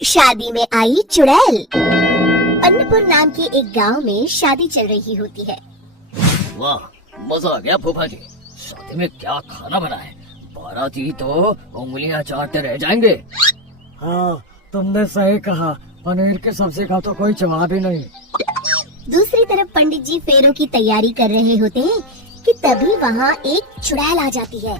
शादी में आई चुड़ैल। अन्नपुर नाम के एक गांव में शादी चल रही होती है। वाह, मजा आ गया फूफा जी। शादी में क्या खाना बना है? बाराती तो उंगलियां चाटते रह जाएंगे। हाँ, तुमने सही कहा। पनीर की सब्जी का तो कोई जवाब ही नहीं। दूसरी तरफ पंडित जी फेरों की तैयारी कर रहे होते हैं कि तभी वहाँ एक चुड़ैल आ जाती है।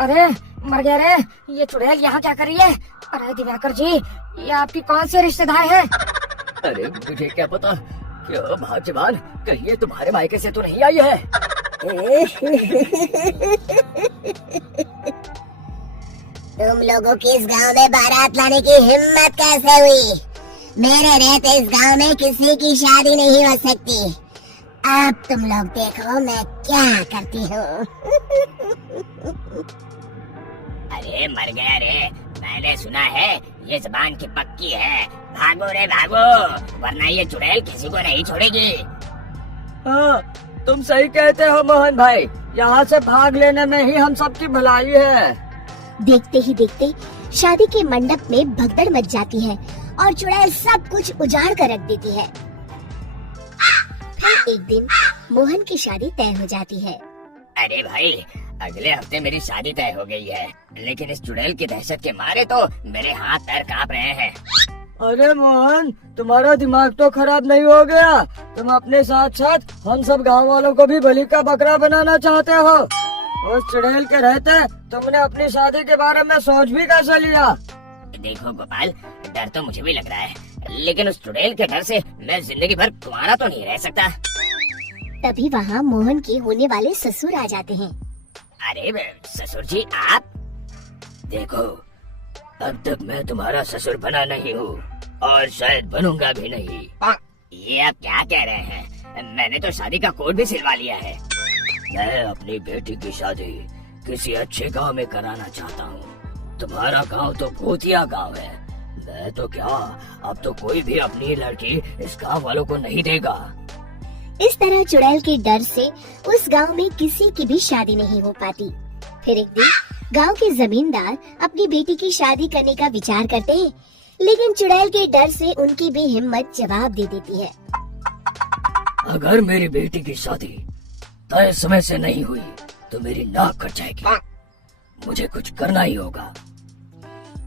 अरे मर गया रे, ये चुड़ैल यहाँ क्या कर रही है? अरे दिवाकर जी, ये आपकी कौन से रिश्तेदार है? अरे मुझे क्या पता। क्यों भाग्यवान, कहीं ये तुम्हारे मायके से तो नहीं आई है? तुम लोगों की इस गांव में बारात लाने की हिम्मत कैसे हुई? मेरे रहते इस गांव में किसी की शादी नहीं हो सकती। अब तुम लोग देखो मैं क्या करती हूँ। अरे मर गया रे, मैंने सुना है ये जबान की पक्की है। भागो रे भागो, वरना ये चुड़ैल किसी को नहीं छोड़ेगी। हाँ, तुम सही कहते हो मोहन भाई। यहाँ से भाग लेने में ही हम सबकी भलाई है। देखते ही देखते शादी के मंडप में भगदड़ मच जाती है और चुड़ैल सब कुछ उजाड़ कर रख देती है। फिर एक दिन मोहन की शादी तय हो जाती है। अरे भाई, अगले हफ्ते मेरी शादी तय हो गई है, लेकिन इस चुड़ैल की दहशत के मारे तो मेरे हाथ पैर कांप रहे हैं। अरे मोहन, तुम्हारा दिमाग तो खराब नहीं हो गया? तुम अपने साथ साथ हम सब गांव वालों को भी बलि का बकरा बनाना चाहते हो? उस चुड़ैल के रहते तुमने अपनी शादी के बारे में सोच भी कैसे लिया? देखो गोपाल, डर तो मुझे भी लग रहा है, लेकिन उस चुड़ैल के डर से मैं जिंदगी भर कुंवारा तो नहीं रह सकता। तभी वहाँ मोहन के होने वाले ससुर आ जाते हैं। अरे ससुर जी आप? देखो, अब तक मैं तुम्हारा ससुर बना नहीं हूँ और शायद बनूंगा भी नहीं। ये आप क्या कह रहे हैं? मैंने तो शादी का कोड भी सिलवा लिया है। मैं अपनी बेटी की शादी किसी अच्छे गांव में कराना चाहता हूँ। तुम्हारा गांव तो भूतिया गांव है। मैं तो क्या, अब तो कोई भी अपनी लड़की इस गांव वालों को नहीं देगा। इस तरह चुड़ैल के डर से उस गांव में किसी की भी शादी नहीं हो पाती। फिर एक दिन गांव के जमींदार अपनी बेटी की शादी करने का विचार करते हैं, लेकिन चुड़ैल के डर से उनकी भी हिम्मत जवाब दे देती है। अगर मेरी बेटी की शादी तय समय से नहीं हुई तो मेरी नाक कट जाएगी। मुझे कुछ करना ही होगा।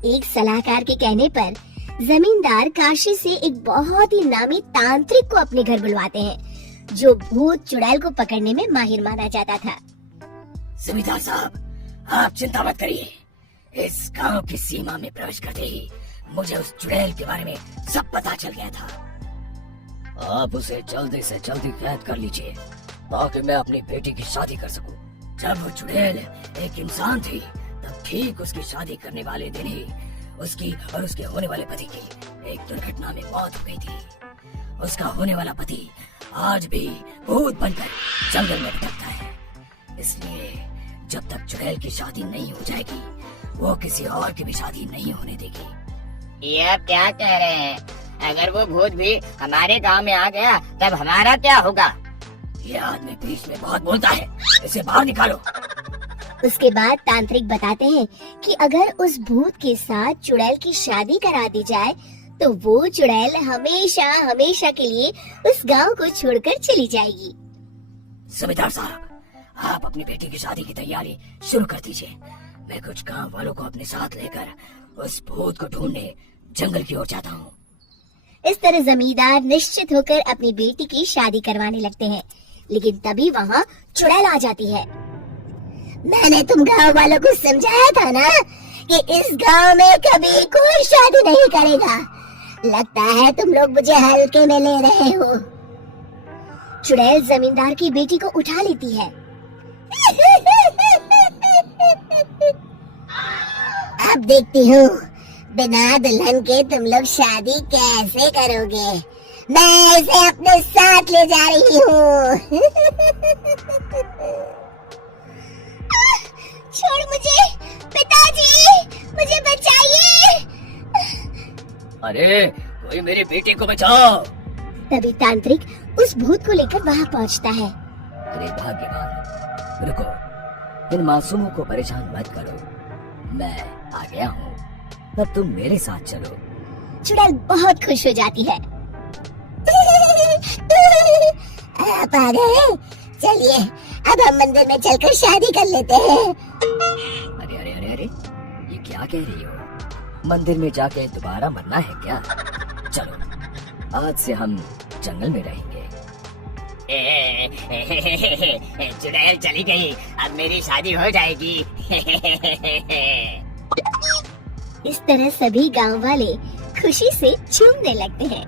एक सलाहकार के कहने पर जमींदार काशी से एक बहुत ही नामी तांत्रिक को अपने घर बुलवाते हैं, जो भूत चुड़ैल को पकड़ने में माहिर माना जाता था। जमींदार साहब, आप चिंता मत करिए। इस गांव की सीमा में प्रवेश करते ही मुझे उस चुड़ैल के बारे में सब पता चल गया था। आप उसे जल्दी से जल्दी कैद कर लीजिए ताकि मैं अपनी बेटी की शादी कर सकूं। जब वो चुड़ैल एक इंसान थी, तब ठीक उसकी शादी करने वाले दिन ही उसकी और उसके होने वाले पति की एक दुर्घटना में मौत हो गई थी। उसका होने वाला पति आज भी भूत बनकर जंगल में भटकता है। इसलिए जब तक चुड़ैल की शादी नहीं हो जाएगी, वो किसी और की भी शादी नहीं होने देगी। ये आप क्या कह रहे हैं? अगर वो भूत भी हमारे गांव में आ गया तब हमारा क्या होगा? ये आदमी बीच में बहुत बोलता है, इसे बाहर निकालो। उसके बाद तांत्रिक बताते हैं कि अगर उस भूत के साथ चुड़ैल की शादी करा दी जाए तो वो चुड़ैल हमेशा हमेशा के लिए उस गांव को छोड़कर चली जाएगी। जमींदार साहब, आप अपनी बेटी की शादी की तैयारी शुरू कर दीजिए। मैं कुछ गांव वालों को अपने साथ लेकर उस भूत को ढूंढने जंगल की ओर जाता हूँ। इस तरह जमींदार निश्चित होकर अपनी बेटी की शादी करवाने लगते हैं, लेकिन तभी वहाँ चुड़ैल आ जाती है। मैंने तुम गांव वालों को समझाया था ना कि इस गांव में कभी कोई शादी नहीं करेगा। लगता है तुम लोग मुझे हल्के में ले रहे हो। चुड़ैल जमींदार की बेटी को उठा लेती है। अब देखती हूँ बिना दुल्हन के तुम लोग शादी कैसे करोगे। मैं इसे अपने साथ ले जा रही हूँ। छोड़ मुझे, पिताजी, मुझे बचाइए। अरे कोई मेरी बेटी को बचाओ। तभी तांत्रिक उस भूत को लेकर वहाँ पहुँचता है। अरे भाग्यवान, रुको, इन मासूमों को परेशान मत करो। मैं आ गया हूँ, अब तुम मेरे साथ चलो। चुड़ैल बहुत खुश हो जाती है। आप आ गए, चलिए अब हम मंदिर में चलकर शादी कर लेते हैं। अरे अरे अरे अरे, ये क्या कह रही हो? मंदिर में जाके दोबारा मरना है क्या? चलो, आज से हम जंगल में रहेंगे। चुड़ैल चली गई, अब मेरी शादी हो जाएगी। इस तरह सभी गांव वाले खुशी से झूमने लगते हैं।